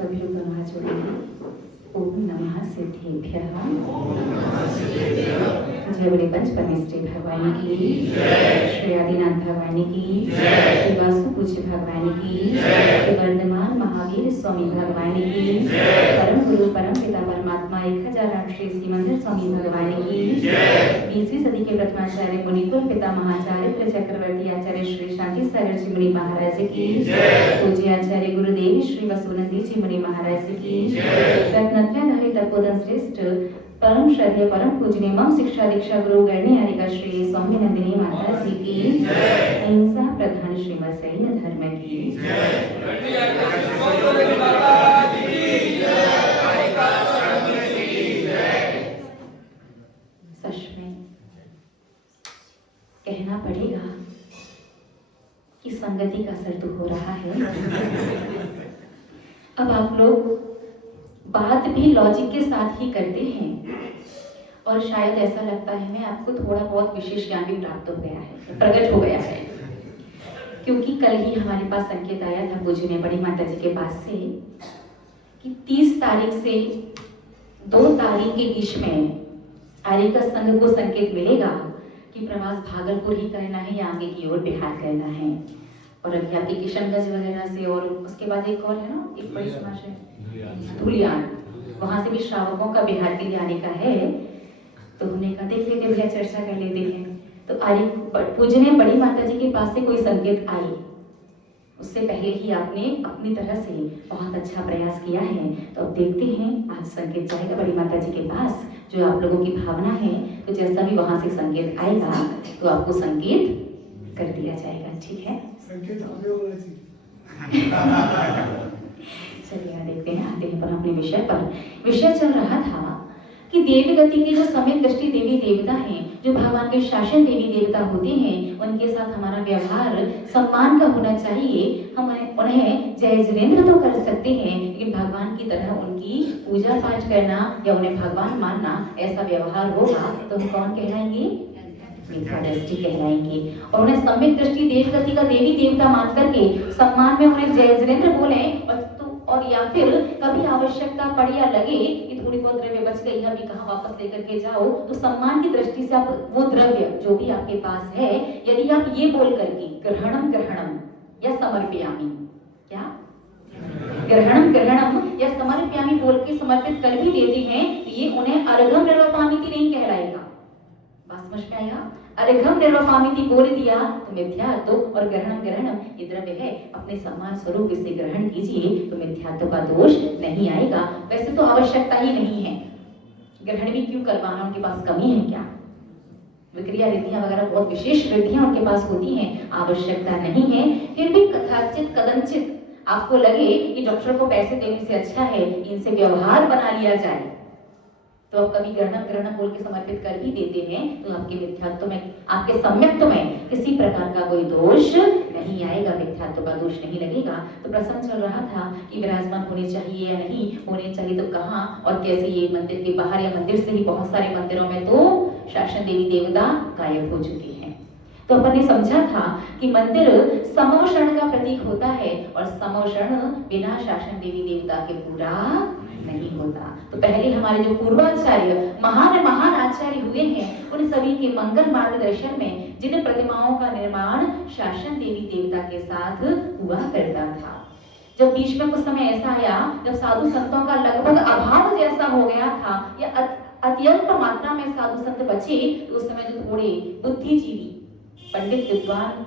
सभी लोग नमः जोड़ेंगे। ओम नमः सिद्धेभ्यः। जय बड़े पंच परमेश्वरी भगवान की, श्री आदिनाथ भगवान की, श्री वासु पूज्य भगवान की, श्री वर्धमान महावीर स्वामी भगवान की, परम गुरु परम पिता परमात्मा 1008 श्री श्रीमंदिर स्वामी भगवान की, 20वीं सदी के प्रथमाचार्य मुनिकुल पिता महाचार्य चक्रवर्ती आचार्य श्री शांति सागर जी मुनि महाराज की, पूज्य आचार्य गुरुदेव श्री वसुनंदी जी मुनि महाराज की, रत्नत्रयधारी तपोधन श्रेष्ठ परम श्रद्धेय परम पूजनीय मम शिक्षा दीक्षा गुरु गणियारिका श्री स्वामी नंदिनी माता जी की, अहिंसा प्रधान श्रीमद सैन्य धर्म की। सच में कहना पड़ेगा कि संगति का असर तो हो रहा है। अब आप लोग बात भी लॉजिक के साथ ही करते हैं और शायद ऐसा लगता है मैं आपको थोड़ा बहुत विशेष ज्ञान भी प्राप्त हो गया है, प्रकट हो गया है, क्योंकि कल ही हमारे पास संकेत आया था पूज्य बड़ी माता जी के पास से कि 30 तारीख से 2 तारीख के बीच में आर्यिका संघ को संकेत मिलेगा कि प्रवास भागलपुर ही करना है या आगे की ओर बिहार करना है। और अभी आपके किशनगंज वगैरह से और उसके बाद एक और है ना, एक बड़ी समाज है धुलियान, वहां से भी श्रावकों का बिहार के लिए आने का है। तो हमने कहा देख लेते भैया, चर्चा कर लेते हैं। तो आर्य पूजने बड़ी माता जी के पास से कोई संकेत आई, उससे पहले ही आपने अपनी तरह से बहुत अच्छा प्रयास किया है। तो अब देखते हैं, आज संकेत जाएगा बड़ी माता जी के पास, जो आप लोगों की भावना है। तो जैसा भी वहां से संकेत आएगा तो आपको संकेत कर दिया जाएगा, ठीक है? संकेत हमें होना चाहिए। चलिए देखते हैं, आते हैं पर अपने विषय पर। विषय चल रहा था कि देवी गति के जो समय दृष्टि देवी देवता हैं, जो भगवान के शासन देवी देवता होते हैं, उनके साथ हमारा व्यवहार सम्मान का होना चाहिए। हम उन्हें जय जिनेंद्र तो कर सकते हैं, लेकिन भगवान की तरह उनकी पूजा पाठ करना या उन्हें भगवान मानना, ऐसा व्यवहार होगा तो हम कौन कहलाएंगे? मिथ्या दृष्टि कहलाएंगे। और उन्हें सम्यक दृष्टि देव गति का देवी देवता मान करके सम्मान में उन्हें जय जिनेंद्र बोले, और या फिर कभी आवश्यकता पड़े या लगे कि थोड़ी बहुत द्रव्य बच गई है, अभी कहाँ वापस लेकर के जाओ, तो सम्मान की दृष्टि से आप वो द्रव्य जो भी आपके पास है, यदि आप ये बोल करके ग्रहणम ग्रहणम या समर्पयामि, क्या ग्रहणम ग्रहणम या समर्पयामि बोल के समर्पित कर भी देते हैं, ये उन्हें अर्घम निर्वपामिति नहीं कहलाएगा। बात समझ में आया? अर्घम निर्वपामिति बोल दिया तो मिथ्यात्व, और ग्रहणम ग्रहणम ये द्रव्य है, अपने सम्मान स्वरूप इसे ग्रहण कीजिए तो मिथ्यात्व का दोष नहीं आएगा। वैसे तो आवश्यकता ही नहीं है, ग्रहण भी क्यों करवाना, उनके पास कमी है क्या? विक्रिया रिद्धियां वगैरह बहुत विशेष रिद्धियां उनके पास होती हैं, आवश्यकता नहीं है। फिर भी कदाचित कदंचित आपको लगे कि डॉक्टर को पैसे देने से अच्छा है इनसे व्यवहार बना लिया जाए, तो आप कभी ग्रहणम ग्रहणम बोल के समर्पित कर भी देते हैं, तो आपके मिथ्यात्व में, आपके सम्यक्त्व में किसी प्रकार का कोई दोष नहीं आएगा, मिथ्यात्व का दोष नहीं लगेगा। तो प्रश्न चल रहा था कि विराजमान होने चाहिए या नहीं होने चाहिए, तो कहाँ और कैसे? ये मंदिर के बाहर या मंदिर से ही बहुत सारे मंदिरों में तो शासन देवी देवता गायब हो चुके हैं। तो अपन ने समझा था कि मंदिर समव शरण का प्रतीक होता है, और समव शरण बिना शासन देवी देवता के पूरा नहीं होता। तो पहले हमारे जो पूर्वाचार्य महान आचार्य हुए हैं, उन सभी के मंगल मार्गदर्शन में जिन प्रतिमाओं का निर्माण शासन देवी देवता के साथ हुआ करता था, जब बीच में कुछ समय ऐसा आया जब साधु संतों का लगभग अभाव जैसा हो गया था, या अत्यल्प मात्रा में साधु संत बचे, तो उस समय जो थोड़े बुद्धिजीवी पंडित विद्वान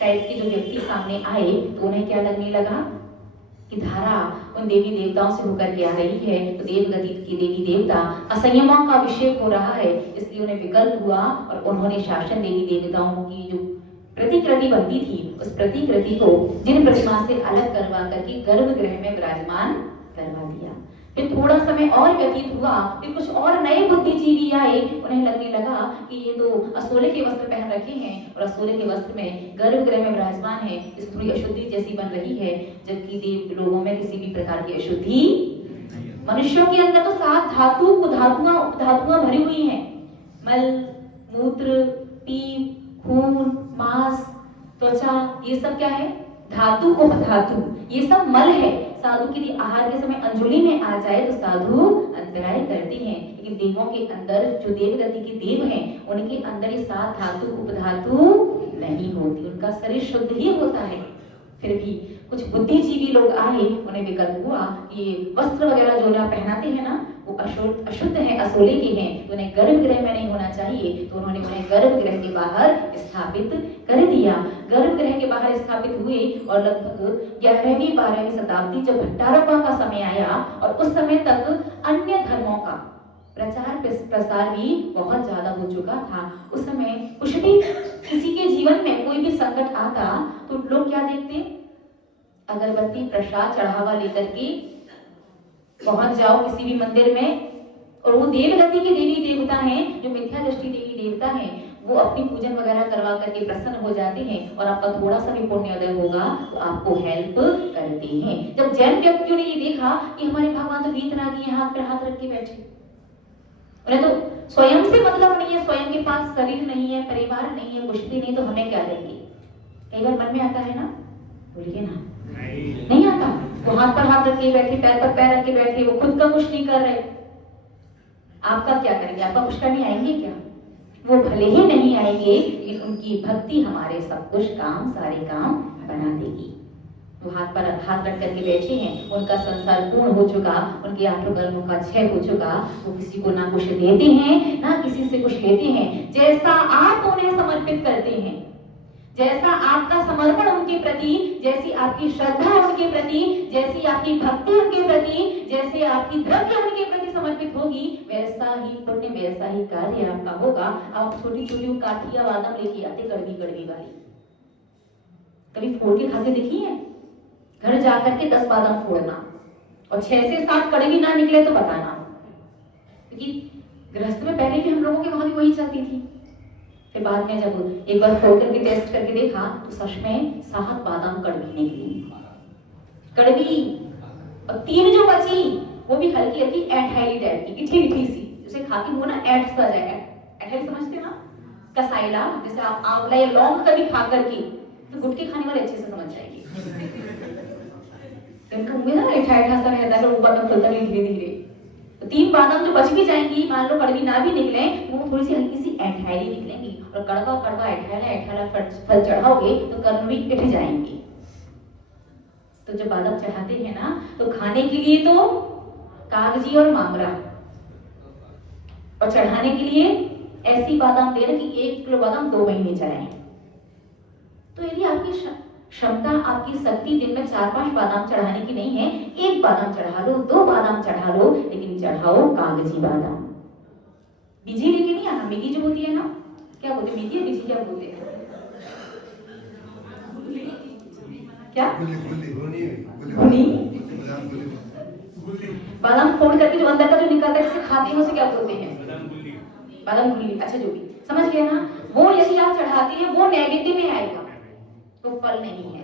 टाइप के जो व्यक्ति सामने आए, तो उन्हें क्या लगने लगा कि धारा उन देवी देवताओं से होकर के आ रही है, तो देवगति की देवी देवता असंयमों का विषय हो रहा है, इसलिए उन्हें विकल्प हुआ और उन्होंने शासन देवी देवताओं की जो प्रतिकृति बनती थी, उस प्रतिकृति को जिन प्रतिमा से अलग करवा करके गर्भगृह में विराजमान करवा दिया। फिर थोड़ा समय और व्यतीत हुआ, फिर कुछ और नए बुद्धिजीवी आए, उन्हें लगने लगा कि ये तो असोले के वस्त्र पहन रखे हैं और असोले के वस्त्र में गर्भगृह में विराजमान है, इस थोड़ी अशुद्धि जैसी बन रही है, जबकि देव लोगों में किसी भी प्रकार की अशुद्धि, मनुष्यों के अंदर तो 7 धातुआं भरी हुई हैं, मल मूत्र पीप खून मांस त्वचा, ये सब क्या है? धातु, उपधातु, ये सब मल है, साधु के लिए आहार के समय अंजुलि में आ जाए तो साधु अंतराय करते हैं। लेकिन देवों के अंदर जो देवगति के देव हैं उनके अंदर ये 7 धातु उपधातु नहीं होती, उनका शरीर शुद्ध ही होता है। फिर भी कुछ बुद्धिजीवी लोग आए, उन्हें विकल्प हुआ कि वस्त्र वगैरह जो ना पहनाते हैं ना वो अशुद्ध है, असोले के हैं, तो उन्हें गर्भगृह में नहीं होना चाहिए। तो उन्होंने उन्हें गर्भगृह के बाहर स्थापित कर दिया। गर्भगृह के बाहर स्थापित हुए और लगभग 11वीं 12वीं शताब्दी जब भट्टारका का समय आया और उस समय तक अन्य धर्मों का प्रचार प्रसार भी बहुत ज्यादा हो चुका था। उस समय कुछ भी किसी के जीवन में कोई भी संकट आता तो लोग क्या देखते, अगरबत्ती प्रसाद चढ़ावा लेकर के पहुंच जाओ किसी भी मंदिर में, और वो देवगति के देवी देवता हैं जो मिथ्या दृष्टि देवी देवता हैं, वो अपनी पूजन वगैरह करवा करके प्रसन्न हो जाते हैं और आपका थोड़ा सा भी पुण्योदय होगा तो आपको हेल्प करते हैं। जब जैन व्यक्तियों ने ये देखा कि हमारे भगवान तो वीतरागी हैं, हाथ पे हाथ रख के बैठे, उन्हें तो स्वयं से मतलब नहीं है, स्वयं के पास शरीर नहीं है, परिवार नहीं है, कुछ भी नहीं, तो हमें क्या देंगे। कई बार मन में आता है ना, बोलिए ना, नहीं आता। वो हाथ पर हाथ रख के बैठे, पैर पर पैर रख के बैठे, वो खुद का कुछ नहीं कर रहे, आपका क्या करेंगे? आपका कुछ करने आएंगे क्या? वो भले ही नहीं आएंगे लेकिन उनकी भक्ति हमारे सब कुछ काम, सारे काम बना देगी। वो हाथ पर हाथ रख करके बैठे हैं, उनका संसार पूर्ण हो चुका, उनके 8 कर्मों का क्षय हो चुका, वो किसी को ना कुछ देते हैं ना किसी से कुछ लेते हैं। जैसा आप उन्हें समर्पित करते हैं, जैसा आपका समर्पण उनके प्रति, जैसी आपकी श्रद्धा उनके प्रति, जैसी आपकी भक्ति उनके प्रति, जैसे आपकी द्रव्य उनके प्रति समर्पित होगी, वैसा ही पुण्य, वैसा ही कार्य आपका होगा। आप छोटी छोटी काठिया बादाम लेके आते, कड़वी कड़वी वाली, कभी फोड़ के खाते देखी है? घर जाकर के 10 बादाम फोड़ना और 6 से 7 कड़वी ना निकले तो बताना, क्योंकि गृहस्थ में पहले भी हम लोगों के वहां भी वही चलती थी। फिर बाद में जब एक बार फोड़ करके टेस्ट करके देखा तो सच में 7 बादाम कड़वी निकली, कड़वी। और 3 जो बची वो भी हल्की हल्की एंठाइली टाइप की, इठी इठी सी, उसे खा के मुंह ना ऐठ सा जाएगा। एंठाइली समझते ना, कसाइला, जैसे आप आंवला या लौंग कभी खा करके तो गुटके खाने वाले अच्छे से समझ जाएंगे। इनका मुंह ना ऐठा ऐठा सा रहता है, ऊपर में खुलता है धीरे धीरे। 3 बादाम जो बच भी जाएंगी, मान लो कड़वी ना भी निकले, वो थोड़ी सी हल्की सी एंठाइली निकलेंगी, और कड़वा कड़वा ऐठाला फल चढ़ाओगे तो कर्म भी इठ जाएंगे। तो जब बादाम चढ़ाते हैं ना तो खाने के लिए तो कागजी और मामरा, और चढ़ाने के लिए ऐसी बादाम दे रहे कि 1 किलो बादाम 2 महीने चढ़ाए। तो यदि आपकी क्षमता, आपकी शक्ति दिन में 4-5 बादाम चढ़ाने की नहीं है, 1 बादाम चढ़ा लो, 2 बादाम चढ़ा लो, लेकिन चढ़ाओ कागजी बादाम। बीजी लेके नहीं आना, मिगी जो होती है ना, क्या बोलते हैं, मिगी या बीजी क्या बोलते हैं, क्या गुली, बादाम फोड़ करके जो अंदर का जो निकलता है जिसे खाते हैं उसे क्या बोलते हैं, बादाम गुली। अच्छा, जो भी समझ गए ना, वो यदि आप चढ़ाते हैं वो नैवेद्य में आएगा, तो फल नहीं है।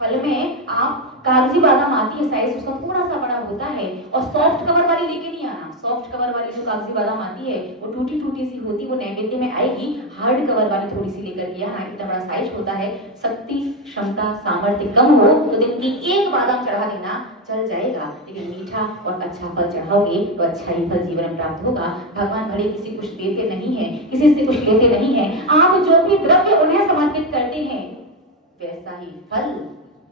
फल में आप कागजी बादाम आती है, साइज उसका थोड़ा सा बड़ा होता है, और सॉफ्ट कवर वाली लेके नहीं आना। सॉफ्ट कवर वाली जो कागजी बादाम आती है वो टूटी टूटी सी होती, वो नैवेद्य में आएगी। हार्ड कवर वाली थोड़ी सी लेकर के आना, इतना बड़ा साइज होता है। शक्ति, क्षमता, सामर्थ्य कम हो तो दिन की 1 बादाम चढ़ा देना, चल जाएगा, लेकिन मीठा और अच्छा फल चढ़ाओगे तो अच्छा ही फल जीवन में प्राप्त होगा। भगवान भले किसी कुछ देते नहीं है, किसी से कुछ लेते नहीं है, आप जो भी द्रव्य उन्हें समर्पित करते हैं वैसा ही फल,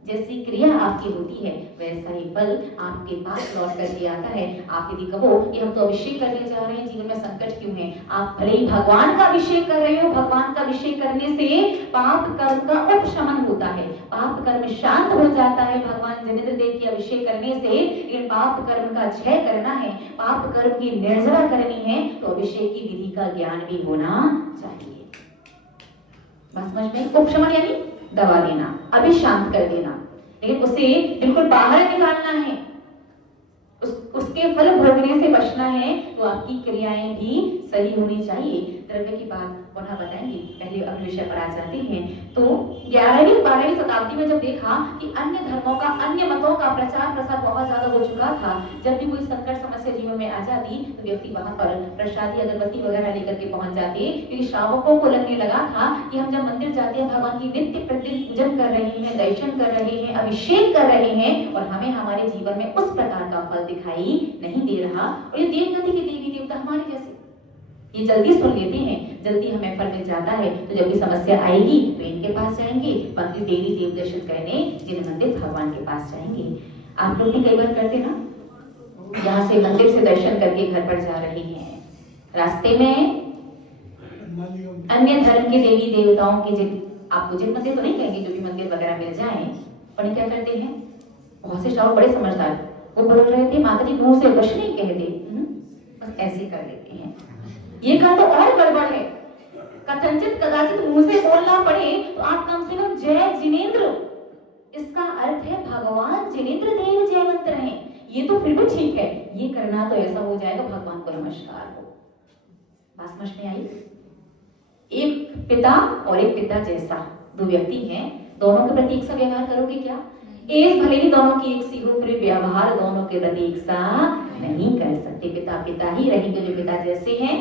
जैसी क्रिया आपकी होती है वैसा ही फल आपके पास लौट करके आता है। आप यदि कहो कि हम तो अभिषेक करने जा रहे हैं, जीवन में संकट क्यों है, आप भले ही भगवान का अभिषेक कर रहे हो, भगवान का अभिषेक करने से पाप कर्म का उपशमन होता है, पाप कर्म शांत हो जाता है भगवान जिनेंद्र देव के अभिषेक करने से। लेकिन पाप कर्म का क्षय करना है, पाप कर्म की निर्जरा करनी है, तो अभिषेक की विधि का ज्ञान भी होना चाहिए। बस समझ में, उपशमन यानी दवा देना, अभी शांत कर देना, लेकिन उसे बिल्कुल बाहर निकालना है, उसके फल भोगने से बचना है, तो आपकी क्रियाएं भी सही होनी चाहिए। द्रव्य की बात पुनः बताएंगे, पहले अगले विषय पर आ जाते हैं। तो 11वीं 12वीं शताब्दी में जब देखा कि अन्य धर्मों का, अन्य मतों का प्रचार प्रसार बहुत ज्यादा हो चुका था, जब भी कोई संकट समस्या जीवन में आ जाती तो व्यक्ति वहां पर प्रसादी अगरबत्ती वगैरह लेकर के पहुंच जाते, क्योंकि श्रावकों को लगने लगा था कि हम जब मंदिर जाते हैं भगवान की नित्य प्रतिदिन पूजन कर रहे हैं, दर्शन कर रहे हैं, अभिषेक कर रहे हैं, और हमें हमारे जीवन में उस प्रकार का फल दिखाई नहीं दे रहा। और ये देवगति के देवी देवता हमारे जैसे, ये जल्दी सुन लेते हैं, जल्दी हमें फल मिल जाता है, तो जब भी समस्या आएगी तो इनके पास जाएंगे, बाकी देवी देव दर्शन करने जिन मंदिर भगवान के पास जाएंगे। आप लोग भी कई बार करते ना, यहाँ से मंदिर से दर्शन करके घर पर जा रहे हैं, रास्ते में अन्य धर्म के देवी देवताओं के आपको जिन मंदिर तो नहीं कहेंगे, जो भी मंदिर वगैरह मिल जाए, पर क्या करते हैं, बहुत से श्रावक बड़े समझदार, वो बोल रहे थे माता जी मुंह से कुछ नहीं कह दे, बस ऐसे कर लेते हैं। ये कर तो और गड़बड़ है, कथनचित कदाचित मुंह से बोलना पड़े तो आप कम से कम जय जिनेंद्र, इसका अर्थ है भगवान जिनेंद्र देव जयवंत रहे, ये तो फिर भी ठीक है। ये करना तो ऐसा हो जाएगा भगवान को नमस्कार हो। बात समझ में आई? एक पिता और एक पिता जैसा दो व्यक्ति हैं, दोनों के प्रति एक सा व्यवहार करोगे क्या? एक भले ही दोनों की एक सी हो, फिर व्यवहार दोनों के प्रति एक सा नहीं कर सकते। पिता पिता ही रहेंगे, जो पिता जैसे हैं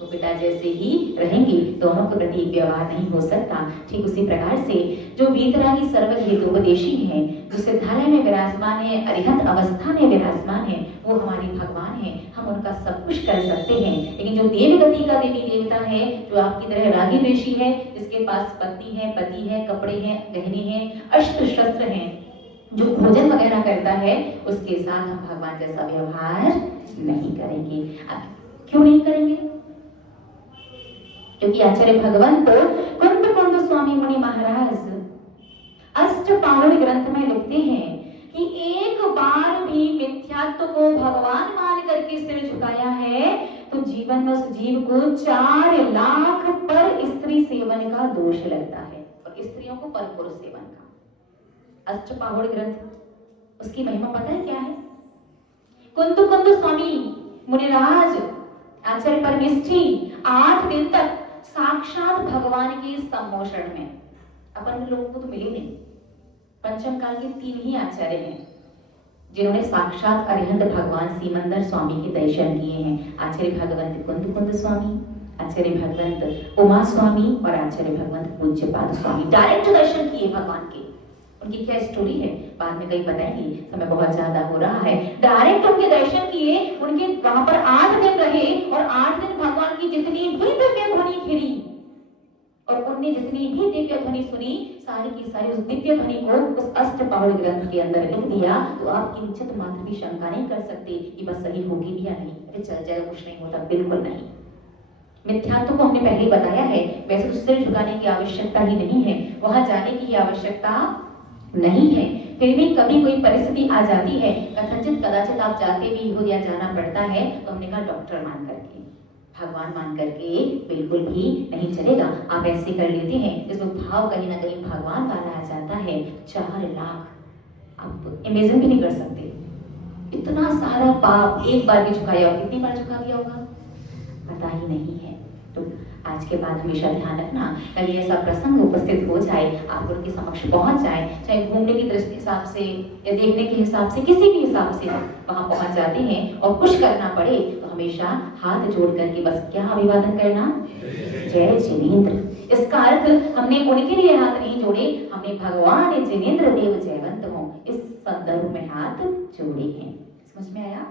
वो पिता जैसे ही रहेंगे, दोनों के प्रति व्यवहार नहीं हो सकता। ठीक उसी प्रकार से जो वीतरागी सर्वहेतुपदेशी है, जो सिद्धालय में विराजमान है, अरिहंत अवस्था में विराजमान है, वो हमारे भगवान है, हम उनका सब कुछ कर सकते हैं। लेकिन जो देवगति का देवी देवता है, जो आपकी तरह रागी ऋषि है, जिसके पास पत्नी है, पति है, कपड़े हैं, गहने हैं, अस्त्र शस्त्र हैं, जो भोजन वगैरह करता है, उसके साथ हम भगवान जैसा व्यवहार नहीं करेंगे। क्यों नहीं करेंगे? क्योंकि आचार्य भगवंत कुंद स्वामी मुनि महाराज अष्टपावड़ ग्रंथ में लिखते हैं कि एक बार भी मिथ्यात्व को भगवान मान करके सिर झुकाया है तो जीवन में उस जीव को 4 लाख पर स्त्री सेवन का दोष लगता है, और स्त्रियों को पर पुरुष सेवन का। अष्टपावड़ ग्रंथ, उसकी महिमा पता है क्या है? कुंद स्वामी मुनिराज आचार्य परमेष्ठी 8 दिन तक साक्षात भगवान के सम्मोषण में, अपन लोगों को तो मिले नहीं, पंचम काल के 3 ही आचार्य हैं जिन्होंने साक्षात अरिहंत भगवान सीमंदर स्वामी के दर्शन किए हैं। आचार्य भगवंत कुंद स्वामी, आचार्य भगवंत उमा स्वामी और आचार्य भगवंत पूज्यपाद स्वामी, डायरेक्ट दर्शन किए भगवान के। उनकी क्या स्टोरी है बाद में कहीं बताएंगे, समय बहुत ज्यादा हो रहा है। डायरेक्ट उनके दर्शन किए, उनके वहां पर 8 दिन रहे, और 8 दिन भगवान की जितनी भी दिव्य ध्वनि फिरी और उनने जितनी भी दिव्य ध्वनि सुनी, सारी की सारी उस दिव्य ध्वनि को उस अष्टपावड़ ग्रंथ के अंदर लिख दिया। तो आप किंचित मात्र भी शंका नहीं कर सकते कि बस सही होगी भी या नहीं, अरे चल जाएगा, कुछ नहीं होता, बिल्कुल नहीं। मिथ्यात्व को हमने पहले बताया है, वैसे तो सिर झुकाने की आवश्यकता ही नहीं है, वहां जाने की आवश्यकता नहीं है। फिर भी कभी कोई परिस्थिति आ जाती है, कथनचित कदाचित आप जाते भी हो या जाना पड़ता है, तो हमने कहा डॉक्टर मान करके, भगवान मान करके बिल्कुल भी नहीं चलेगा। आप ऐसे कर लेते हैं इसमें भाव कहीं ना कहीं भगवान वाला आ जाता है। 4 लाख आप इमेजिन भी नहीं कर सकते, इतना सारा पाप एक बार भी झुकाया, कितनी बार झुका दिया होगा पता ही नहीं है। तो आज के बाद हमेशा ध्यान रखना, कभी ऐसा प्रसंग उपस्थित हो जाए, आप उनके समक्ष पहुंच जाए, चाहे घूमने की दृष्टि हिसाब से या देखने के हिसाब से, किसी भी हिसाब से वहां पहुंच जाते हैं और कुछ करना पड़े तो हमेशा हाथ जोड़ करके बस क्या अभिवादन करना, जय जिनेंद्र। इसका अर्थ हमने उनके लिए हाथ नहीं जोड़े, हमने भगवान जिनेंद्र देव जयवंत हो इस संदर्भ में हाथ जोड़े हैं। समझ में आया?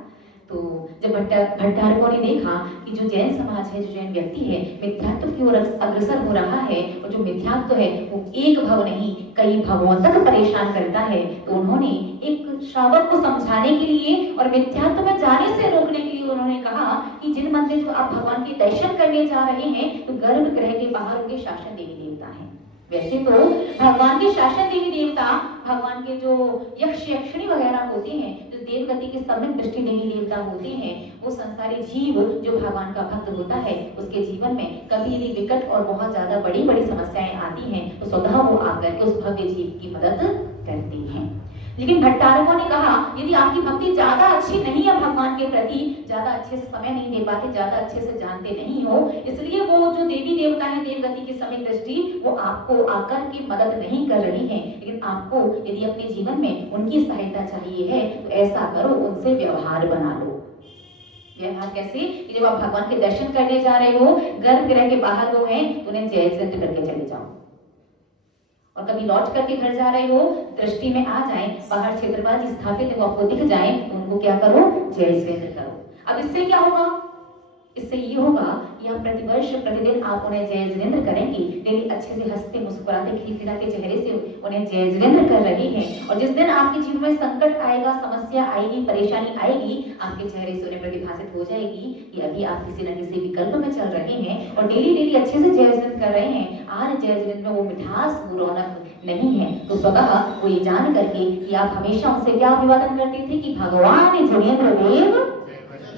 तो जब भट्टारकों ने देखा कि जो जैन समाज है, जो जैन व्यक्ति है, मिथ्यात्व की ओर अग्रसर हो रहा है, और जो मिथ्यात्व है वो एक भव नहीं कई भवों तक परेशान करता है, तो उन्होंने एक श्रावक को समझाने के लिए और मिथ्यात्व में जाने से रोकने के लिए उन्होंने कहा कि जिन मंदिर जो आप भगवान के दर्शन करने जा रहे हैं, तो गर्भगृह के बाहर उनके शासन देवी देवता है। वैसे तो भगवान के शासन देवी देवता, भगवान के जो यक्ष यक्षिणी वगैरह होते हैं, जो देवगति के सम्यक दृष्टि देवी देवता होते हैं, वो संसारी जीव जो भगवान का भक्त होता है, उसके जीवन में कभी यदि विकट और बहुत ज्यादा बड़ी बड़ी समस्याएं आती हैं, तो स्वतः वो आकर के उस भव्य जीव की मदद करती हैं। लेकिन भट्टारकों ने कहा यदि आपकी भक्ति ज्यादा अच्छी नहीं है भगवान के प्रति, ज्यादा अच्छे से समय नहीं दे पाते, ज्यादा अच्छे से जानते नहीं हो, इसलिए वो जो देवी देवता है देवगति की समय दृष्टि वो आपको आकर के मदद नहीं कर रही है। लेकिन आपको यदि अपने जीवन में उनकी सहायता चाहिए है तो ऐसा करो, उनसे व्यवहार बना लो। व्यवहार कैसे? जब आप भगवान के दर्शन करने जा रहे हो, गर्भगृह के बाहर वो हैं तो उन्हें जय जयंत करके चले जाओ। और कभी लौट करके घर जा रहे हो, दृष्टि में आ जाए, बाहर क्षेत्रपाल स्थापित है वो आपको दिख जाए, उनको क्या करो? जय जयंत करो। अब इससे क्या होगा? इससे ये होगा कि आप प्रतिवर्ष प्रतिदिन आप उन्हें जय जिनेंद्र करेंगे। डेली अच्छे से हंसते मुस्कुराते खिलखिलाते चेहरे से उन्हें जय जिनेंद्र कर रहे हैं। और जिस दिन आपके जीवन में संकट आएगा, समस्या आएगी, परेशानी आएगी, आपके चेहरे से उन्हें प्रतिभासित हो जाएगी कि अभी आप किसी न किसी विकल्प में चल रहे हैं और डेली डेली अच्छे से जय जिनेंद्र कर रहे हैं। आज जय जिनेंद्र में वो मिठास, वो रौनक नहीं है, तो स्वतः वो ये जान करके कि आप हमेशा उनसे क्या अभिवादन करते थे कि भगवान जिनेंद्र देव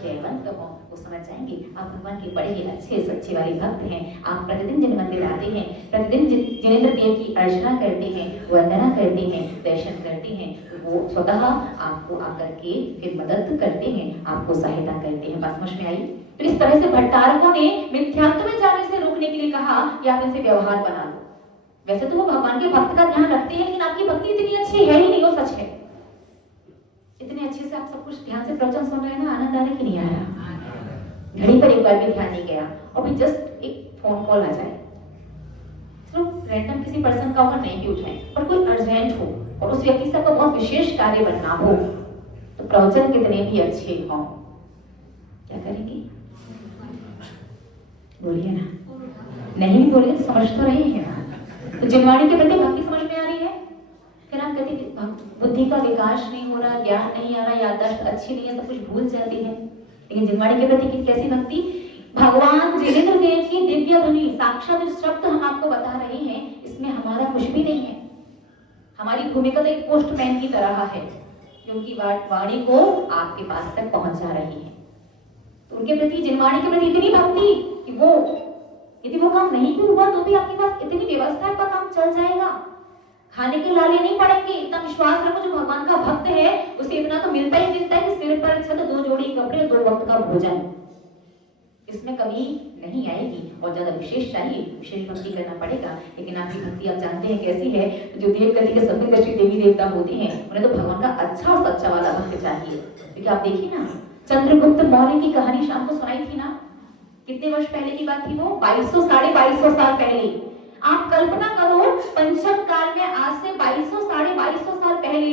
जयवंत हो, वो समझ जाएंगे आप भगवान के बड़े ही अच्छे सच्चे वाले भक्त हैं। आप प्रतिदिन जिन मंदिर आते हैं, प्रतिदिन जिनेंद्र देव की अर्चना करते हैं, वंदना करते हैं, दर्शन करते हैं, तो वो स्वतः आपको आकर के फिर मदद करते हैं, आपको सहायता करते हैं। बात समझ में आई? तो इस तरह से भट्टारकों ने मिथ्यात्व में जाने से रोकने के लिए कहा कि आप इनसे व्यवहार बना लो। वैसे तो वो भगवान के भक्त का ध्यान रखते हैं, लेकिन आपकी भक्ति इतनी अच्छी है ही नहीं, वो सच है। इतने अच्छे से आप सब कुछ ध्यान से प्रवचन सुन रहे हैं ना, आनंद आ रहा कि नहीं आ रहा? घड़ी पर एक बार भी ध्यान नहीं गया और भी जस्ट एक फोन कॉल आ जाए, चलो रैंडम किसी पर्सन का होगा, नहीं भी उठाए, पर कोई अर्जेंट हो और उस व्यक्ति से आपको बहुत विशेष कार्य बनना हो, तो प्रवचन कितने भी अच्छे हों, क्या करेंगे? बोलिए ना, नहीं भी बोलिए तो समझ तो रहे हैं ना। तो जिनवाणी के प्रति भक्ति समझ में आ रही है? फिर आप कहते बुद्धि का विकास नहीं हो रहा, ज्ञान नहीं आ रहा, याददाश्त अच्छी नहीं है, सब कुछ भूल जाती है। लेकिन जिनवाणी के प्रति कैसी भक्ति? भगवान जिनेंद्र देव की दिव्य ध्वनि, साक्षात शब्द हम आपको बता रहे हैं, इसमें हमारा कुछ भी नहीं है। हमारी भूमिका तो एक पोस्टमैन की तरह है जो उनकी वाणी को आपके पास तक पहुंचा रही है। तो उनके प्रति, जिनवाणी के प्रति इतनी भक्ति कि वो यदि वो काम नहीं भी हुआ तो भी आपके पास इतनी व्यवस्था है, आपका काम चल जाएगा, खाने के लाले नहीं पड़ेंगे। इतना विश्वास रखो, जो भगवान का भक्त है उसे इतना तो मिलता ही मिलता है कि सिर पर छत, 2 जोड़ी कपड़े, 2 वक्त का भोजन, इसमें कमी नहीं आएगी। और ज्यादा विशेष चाहिए, विशेष भक्ति करना पड़ेगा। लेकिन आपकी भक्ति आप जानते हैं कैसी है? जो देवगति के सभी दृष्टि देवी देवता होते हैं उन्हें तो भगवान का अच्छा और सच्चा वाला भक्त चाहिए। क्योंकि आप देखिए ना, चंद्रगुप्त मौर्य की कहानी शाम को सुनाई थी ना, कितने वर्ष पहले की बात थी वो? 2200 साढ़े 2200 साल पहले। आप कल्पना करो, पंचम काल में आज से 2200 साढ़े 2200 साल पहले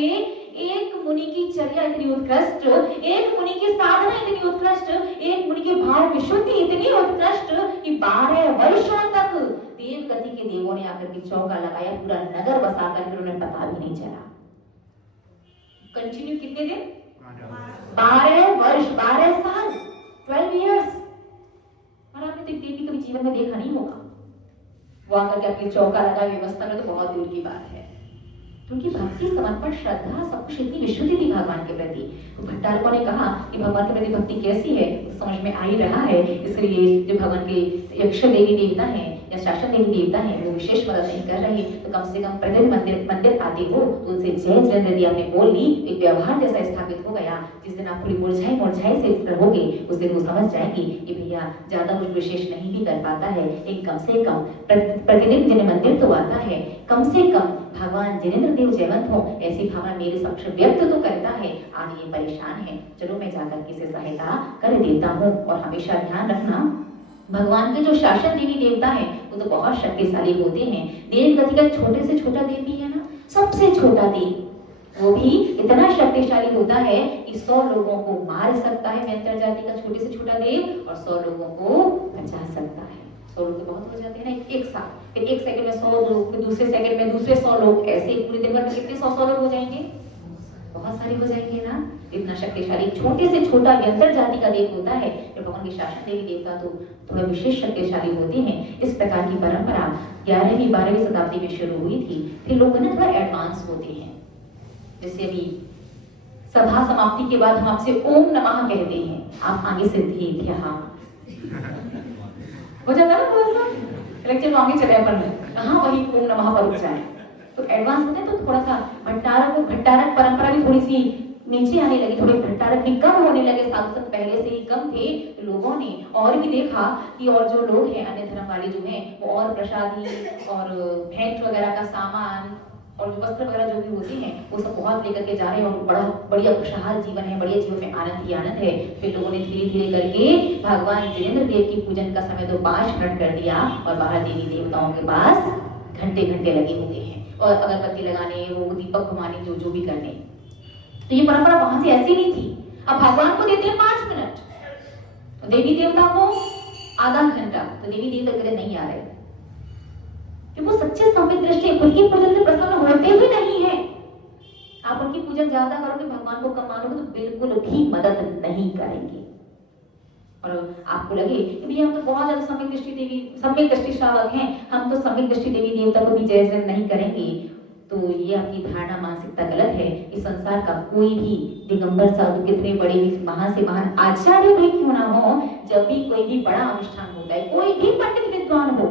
एक मुनि की चर्या इतनी उत्कृष्ट, एक मुनि की साधना इतनी उत्कृष्ट, एक मुनि की भाव विशुद्धि इतनी उत्कृष्ट कि 12 वर्षों तक देवगति के देवों ने आकर के चौका लगाया, पूरा नगर बसा करके उन्हें पता भी नहीं चला। कंटिन्यू कितने दिन? 12 वर्ष, 12 साल, 12 इयर्स। और आपने तो एक देवी कभी जीवन में देखा नहीं होगा, वो आकर के अपनी चौका लगा, व्यवस्था में तो बहुत दूर की बात है। क्योंकि भक्ति, समर्पण, श्रद्धा, सब कुछ इतनी विशुद्धि थी भगवान के प्रति। तो भट्टारकों ने कहा कि भगवान के प्रति भक्ति कैसी है, तो समझ में आ ही रहा है। इसलिए जो भगवान के यक्ष देवी देवता हैं या शासन देवी देवता हैं, वो विशेष मदद नहीं कर रहे, तो कम से कम प्रतिदिन मंदिर आते हो तो उनसे जय जिनेंद्र यदि आपने बोल ली, एक व्यवहार जैसा स्थापित हो गया। जिस दिन आप थोड़ी मुरझाई से रहोगे, उस दिन वो समझ जाएगी कि भैया ज्यादा कुछ विशेष नहीं भी कर पाता है, एक कम से कम प्रतिदिन जिन्हें मंदिर तो आता है, कम से कम भगवान जिनेंद्र देव जयवंत हो, ऐसी भावना मेरे समक्ष व्यक्त तो करता है। आज ये परेशान है, चलो मैं जाकर किसी सहायता कर देता हूँ। और हमेशा ध्यान रखना, भगवान के जो शासन देवी देवता हैं वो तो बहुत शक्तिशाली होते हैं। देवगति का छोटे से छोटा देव भी है ना, सबसे छोटा देव, वो भी इतना शक्तिशाली होता है कि 100 लोगों को मार सकता है। मेंतर जाति का छोटे से छोटा देव, और 100 लोगों को बचा सकता है। 100 लोग तो बहुत हो जाते हैं ना एक साथ, फिर एक सेकंड में 100 लोग, फिर दूसरे सेकंड में दूसरे 100 लोग, ऐसे पूरे दिन भर में कितने 100 लोग हो जाएंगे? बहुत सारे हो जाएंगे ना। इतना शक्तिशाली छोटे से छोटा व्यंतर जाति का देव होता है। जब भगवान के शासन देवी देवता तो थोड़ा विशेष शक्तिशाली होते हैं। इस प्रकार की परंपरा 11वीं 12वीं शताब्दी में शुरू हुई थी। फिर लोग ना थोड़ा एडवांस होते हैं। जैसे अभी सभा समाप्ति के बाद हम आपसे ओम नमः कहते हैं, आप आगे से धीरे हो जाता है ना, थोड़ा सा लेक्चर में आगे चले अपन, कहाँ वही ओम नमः पर उठ जाए। तो एडवांस होते हैं तो थोड़ा सा भट्टारक परंपरा भी थोड़ी सी नीचे आने लगी, थोड़े भट्टारक भी कम होने लगे। साधु संत पहले से ही कम थे, तो लोगों ने और भी देखा कि और जो लोग हैं अन्य धर्म वाले जो हैं वो और प्रसादी और भेंट वगैरह का सामान और जो वस्त्र वगैरह जो भी होते हैं वो सब बहुत लेकर के जा रहे हैं और बड़ा बढ़िया खुशहाल जीवन है, बढ़िया जीवन में आनंद ही आनंद है। फिर लोगों ने धीरे धीरे करके भगवान जिनेंद्र देव की पूजन का समय तो 5 मिनट कर दिया और बाहर देवी देवताओं के पास घंटे घंटे लगे हुए हैं और अगरबत्ती लगाने, वो दीपक घुमाने, जो भी करने। तो ये परंपरा वहां से ऐसी नहीं थी। अब भगवान को देते हैं 5 मिनट, तो देवी देवता को आधा घंटा, तो देवी देवता कहते नहीं आ रहे, कि वो सच्चे संबित दृष्टि उनकी पूजन से प्रसन्न होते ही नहीं है। आप उनकी पूजन ज्यादा करोगे, भगवान को कम मानोगे तो बिल्कुल भी मदद नहीं करेंगे। और आपको लगे कि भैया हम तो बहुत ज्यादा सम्यक दृष्टि श्रावक हैं, हम तो सम्यक दृष्टि देवी देवता को भी जय जय नहीं करेंगे, तो ये आपकी धारणा मानसिकता गलत है। इस संसार का कोई भी दिगंबर साधु कितने बड़े भी महान से महान आचार्य भी क्यों ना हो, जब भी कोई भी बड़ा अनुष्ठान होता है, कोई भी पंडित विद्वान हो,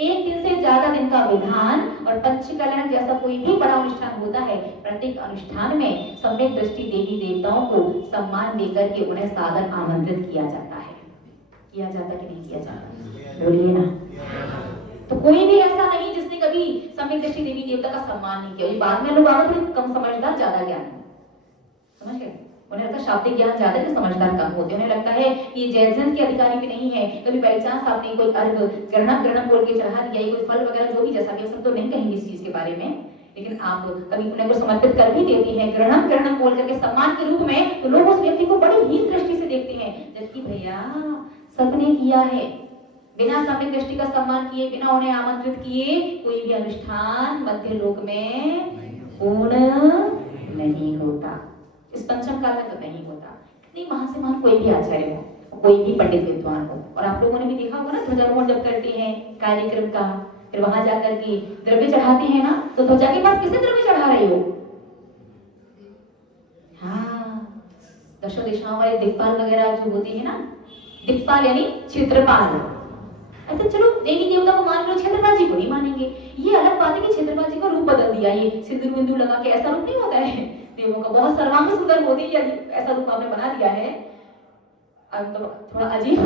1 दिन से ज्यादा दिन का विधान और पंचकल्याण जैसा कोई भी बड़ा अनुष्ठान होता है, प्रत्येक अनुष्ठान में सम्यक दृष्टि देवी देवताओं को सम्मान देकर के उन्हें सादर आमंत्रित किया जाता है। किया जाता कि नहीं किया जाता, बोलिए ना। तो कोई भी ऐसा नहीं जिसने कभी सम्यक दृष्टि देवी देवता का सम्मान नहीं किया। ये बाद में लोग आगे थोड़े कम समझदार, ज्यादा ज्ञान, समझ गए, उन्हें लगता है शाब्दिक ज्ञान ज्यादा है, समझदार कम होते हैं। उन्हें लगता है कि जयजंत के अधिकारी भी नहीं है, कभी बाई चांस आपने कोई अर्घ ग्रहण बोल के चढ़ा दिया, कोई फल वगैरह जो भी, जैसा भी सब तो नहीं कहेंगे इस चीज के बारे में, लेकिन आप कभी उन्हें को समर्पित कर भी देती हैं ग्रहण बोल करके सम्मान के रूप में, तो लोग उस व्यक्ति को बड़ी हीन दृष्टि से देखते हैं, जबकि भैया सबने किया है, बिना सम्यक दृष्टि का सम्मान किए, बिना उन्हें आमंत्रित किए कोई भी अनुष्ठान मध्य लोक में पूर्ण नहीं होता। इस पंचम काल में तो नहीं होता। नहीं, महान से महान कोई भी आचार्य हो, कोई भी पंडित विद्वान हो, और आप लोगों ने भी देखा होगा ना ध्वजारोहण जब करते हैं कार्यक्रम का, फिर वहां जाकर के द्रव्य चढ़ाते हैं ना, तो ध्वजा के पास किसे द्रव्य चढ़ा रही हो? हाँ, दशों दिशाओं वाले दिक्पाल वगैरह जो होते हैं ना, दिक्पाल यानी क्षेत्रपाल। अच्छा चलो देवी देवता को मान लो, क्षेत्रपाल जी को नहीं मानेंगे। ये अलग बात है कि क्षेत्रपाल जी का रूप बदल दिया, ये सिंदूर बिंदु लगा के, ऐसा रूप नहीं होता है देवों का, बहुत सर्वांग सुंदर होती है, ऐसा रूप आपने बना दिया है, अब तो थोड़ा अजीब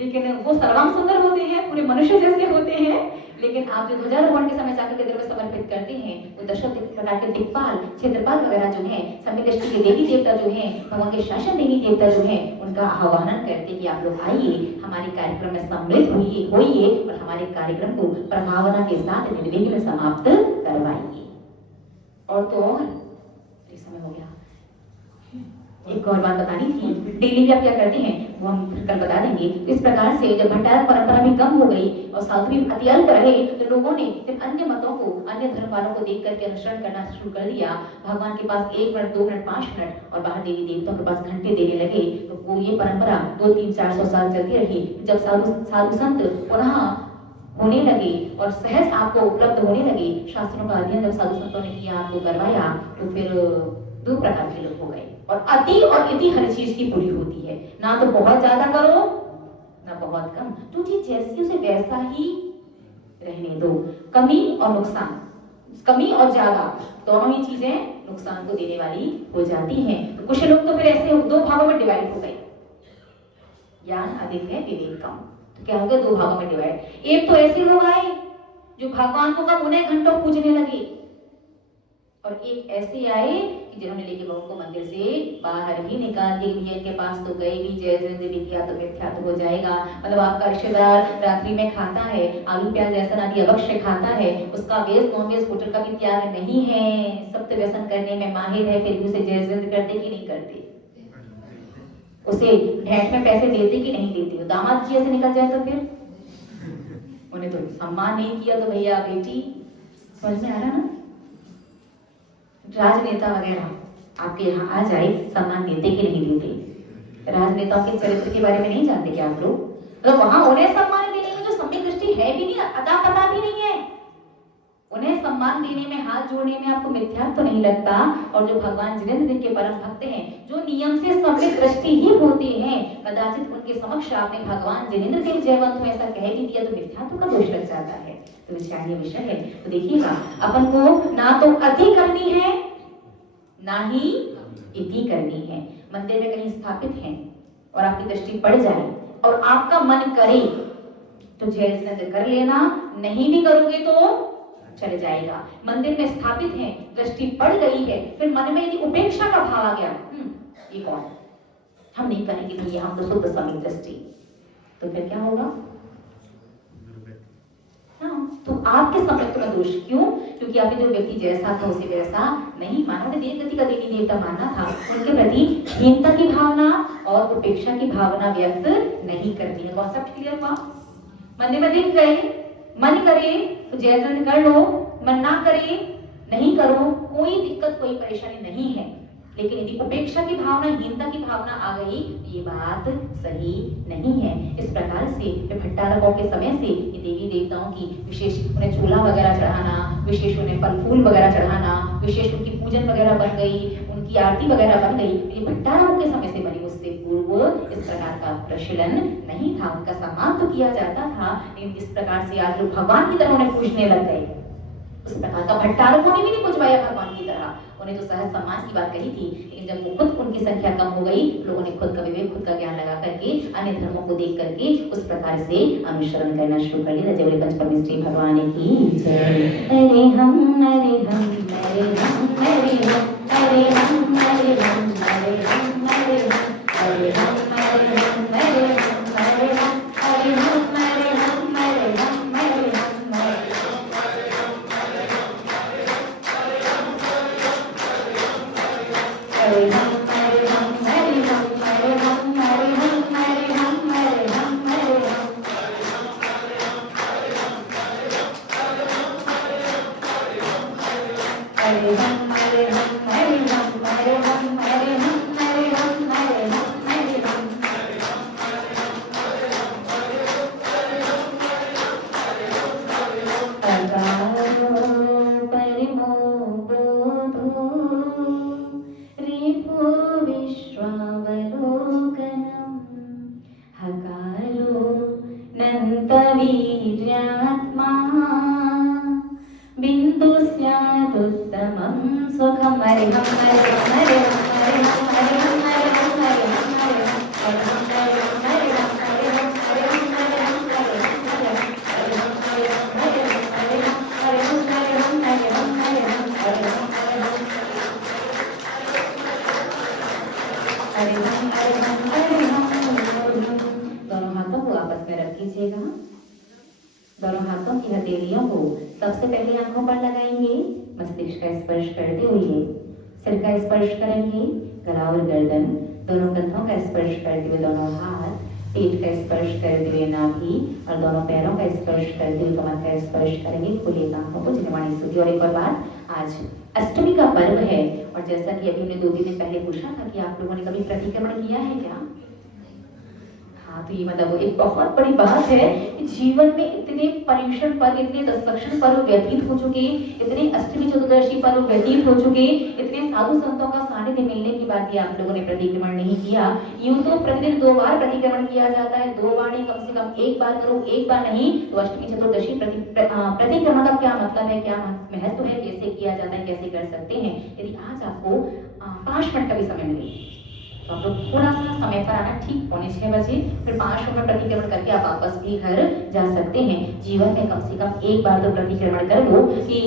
लेकिन वो सर्वांग सुंदर होते हैं, पूरे मनुष्य जैसे होते हैं। लेकिन आप जो ध्वजारोहण के समय जाकर के द्रव्य समर्पित करते हैं, वो दशों प्रकार के दिक्पाल क्षेत्रपाल वगैरह जो हैं, सम्यक दृष्टि के देवी देवता जो हैं, भगवान के शासन देवी देवता जो हैं, उनका आह्वान करते कि आप लोग आइए, हमारे कार्यक्रम में सम्मिलित होइए और हमारे कार्यक्रम को प्रभावना के साथ निर्विघ्न समाप्त करवाइए। और तो और समय हो गया, एक और बात बतानी थी, डेली भी आप क्या करते हैं वो हम कल बता देंगे। इस प्रकार से जब भट्टारक परंपरा भी कम हो गई और साधु भी अति अल्प रहे, तो लोगों ने फिर अन्य मतों को, अन्य धर्म वालों को देख करके अनुसरण करना शुरू कर दिया। भगवान के पास 1 मिनट, 2 मिनट, 5 मिनट और बाहर देवी देवताओं के पास घंटे देने लगे। तो वो ये परंपरा 2, 3, 400 साल चलती रही। जब साधु संत पुनः होने लगे और सहज आपको उपलब्ध होने लगे, शास्त्रों का अध्ययन जब साधु संतों ने किया, आपको करवाया, तो फिर 2 प्रकार के लोग हो गए। और अति और इति हर चीज की बुरी होती है, ना तो बहुत ज्यादा करो ना बहुत कम, जो चीज जैसी उसे वैसा ही रहने दो। कमी और नुकसान, कमी और ज्यादा दोनों ही चीजें नुकसान को देने वाली हो जाती हैं। तो कुछ लोग तो फिर ऐसे 2 भागों में डिवाइड हो गए, ज्ञान अधिक है विवेक कम, तो क्या हो गया 2 भागों में डिवाइड। एक तो ऐसे लोग आए जो भगवान को कब उन्हें घंटों पूजने लगे, और एक ऐसे आए कि जिन्होंने लेके बहू को मंदिर से बाहर ही निकाल दी। भैया इनके पास तो गए भी, जय जय विद्या तो मिथ्या तो हो जाएगा। मतलब आपका रिश्तेदार रात्रि में खाता है, आलू प्याज लहसुन आदि अवश्य खाता है, उसका वेज नॉनवेज होटल का भी त्याग नहीं है, सब तो व्यसन करने में माहिर है, फिर भी उसे जय जय करते कि नहीं करते, उसे भेंट में पैसे देते कि नहीं देते। दामाद जी ऐसे निकल जाए तो फिर उन्हें तो सम्मान नहीं किया, तो भैया बेटी, समझ में आ रहा ना। राजनेता वगैरह आपके यहाँ आ जाए, सम्मान देते कि नहीं देते? राजनेताओं के चरित्र के बारे में नहीं जानते क्या आप लोग? तो वहां उन्हें सम्मान देने में जो सम्यक दृष्टि है भी नहीं, अता पता भी नहीं है, उन्हें सम्मान देने में, हाथ जोड़ने में आपको मिथ्या तो नहीं लगता। और जो भगवान जिनेंद्र देव के परम भक्त हैं, जो नियम से सम्यक दृष्टि ही होते हैं, कदाचित उनके समक्ष आपने भगवान जिनेंद्र देव जयवंत में ऐसा कह भी दिया तो मिथ्या तो का दोष लग जाता है। तो विचारणीय विषय है। तो देखिएगा, अपन को ना तो अति करनी है ना ही इति करनी है। मंदिर में कहीं स्थापित है और आपकी दृष्टि पड़ जाए और आपका मन करे तो जय कर लेना, नहीं भी करोगे तो चले जाएगा। मंदिर में स्थापित है, दृष्टि पड़ गई है, फिर मन में यदि उपेक्षा का भाव आ गया, ये कौन, हम नहीं करेंगे भैया, हम तो शुद्ध समी दृष्टि, तो फिर क्या होगा? हाँ, तो आपके संपत्ति में दोष क्यों? क्योंकि आपने जो व्यक्ति जैसा था उसे वैसा नहीं माना। देव गति का देवी देवता मानना था, उनके प्रति हीनता की भावना और उपेक्षा की भावना व्यक्त नहीं करती है। कॉन्सेप्ट क्लियर हुआ? मंदिर में दिख गए, मन करे तो जयचंद कर लो, मन ना करे नहीं करो, कोई दिक्कत कोई परेशानी नहीं है। लेकिन यदि उपेक्षा की भावना, हीनता की भावना आ गई, ये बात सही नहीं है। इस प्रकार से भट्टारकों के समय से ये देवी देवताओं की विशेष, उन्हें चूल्हा वगैरह चढ़ाना, विशेष उन्हें फल फूल वगैरह चढ़ाना, विशेष उनकी पूजन वगैरह बन गई, उनकी आरती वगैरह बन गई। ये भट्टारकों के समय से बनी, उससे पूर्व इस प्रकार का प्रचलन नहीं था। उनका सम्मान तो किया जाता था, लेकिन इस प्रकार से आज लोग भगवान की तरह उन्हें पूजने लग गए। उस प्रकार का भट्टारकों ने भी नहीं पूजवाया भगवान की तरह, उन्हें तो सहज सम्मान की बात कही थी। लेकिन जब वो खुद उनकी संख्या कम हो गई, लोगों ने खुद का विवेक, खुद का ज्ञान लगा करके अन्य धर्मों को देख करके उस प्रकार से अनुसरण करना शुरू कर दिया। जय पंचपरमेश्वरी भगवान की जय। अरे हम अरे हम अरे हम अरे हम अरे हम अरे हम अरे हम अरे हम अरे हम अरे हम अरे हम अरे हम अरे हम अरे हम अरे हम अरे दोनों हाथों की हथेलियों को सबसे पहले आंखों पर लगाएंगे, मस्तिष्क का स्पर्श करते हुए सिर का स्पर्श करेंगे, गला और गर्दन, दोनों कंधों का स्पर्श करते हुए दोनों हाथ, पेट का स्पर्श करते हुए नाभि और दोनों पैरों का स्पर्श करते हुए कमर का स्पर्श करेंगे। खुले आंखों को जिनवाणी स्तुति। और एक और बात, आज अष्टमी का पर्व है और जैसा कि अभी हमने 2 दिन पहले पूछा था कि आप लोगों ने कभी प्रतिक्रमण किया है क्या? हाँ, तो ये मतलब एक बहुत बड़ी बात है कि जीवन में इतने पर्युषण पर्व, इतने दशलक्षण पर्व व्यतीत हो चुके, इतने अष्टमी चतुर्दशी पर्व व्यतीत हो चुके, इतने साधु संतों का सानिध्य मिलने के बाद भी आप लोगों ने प्रतिक्रमण नहीं किया। यूं तो प्रतिदिन 2 बार प्रतिक्रमण किया जाता है, 2 बार नहीं, कम से कम 1 बार करो, 1 बार नहीं तो अष्टमी चतुर्दशी प्रतिक्रमण का क्या मतलब है, क्या महत्व है, कैसे किया जाता है, कैसे कर सकते हैं। यदि आज आपको 5 मिनट का भी समय मिले तो आप लोग थोड़ा सा समय पर आना, ठीक 6:45 बजे, फिर 5 मिनट प्रतिक्रमण करके आप वापस भी घर जा सकते हैं। जीवन में कम से कम 1 बार तो प्रतिक्रमण कर लो कि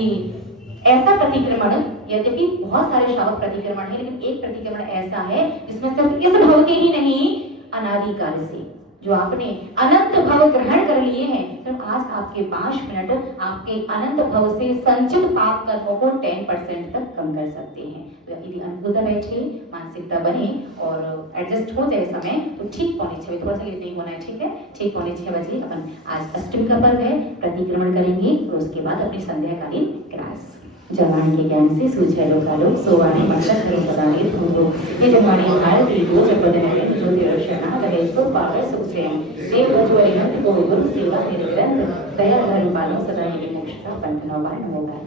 ऐसा प्रतिक्रमण, यद्यपि बहुत सारे श्रावक प्रतिक्रमण है, लेकिन एक प्रतिक्रमण ऐसा है जिसमें सिर्फ इस भव के ही नहीं, अनादिकाल से जो आपने अनंत भव ग्रहण कर लिए हैं, सिर्फ आज आपके 5 मिनट आपके अनंत भव से संचित पाप कर्मों को 10% तक कम कर सकते हैं। तो यदि अनुकूलता बैठे, मानसिकता बने और एडजस्ट हो जाए समय, तो ठीक 6:45, थोड़ा सा लेट नहीं होना है, ठीक है? ठीक 6:45 बजे अपन आज अष्टमी का पर्व है, प्रतिक्रमण करेंगे और उसके बाद अपनी संध्याकालीन क्लास जवान के ज्ञान से सूझे लोकालोक सोवाणी मस्तक हरि सदाने धूमो ये जवानी भारती दो जपदने जो दर्शना रहे सो पावर सुचे देव रजवरी हंत को गुरु सेवा निरंतर दया धर्म पालो सदा ये मोक्ष का पंथ नवान होगा।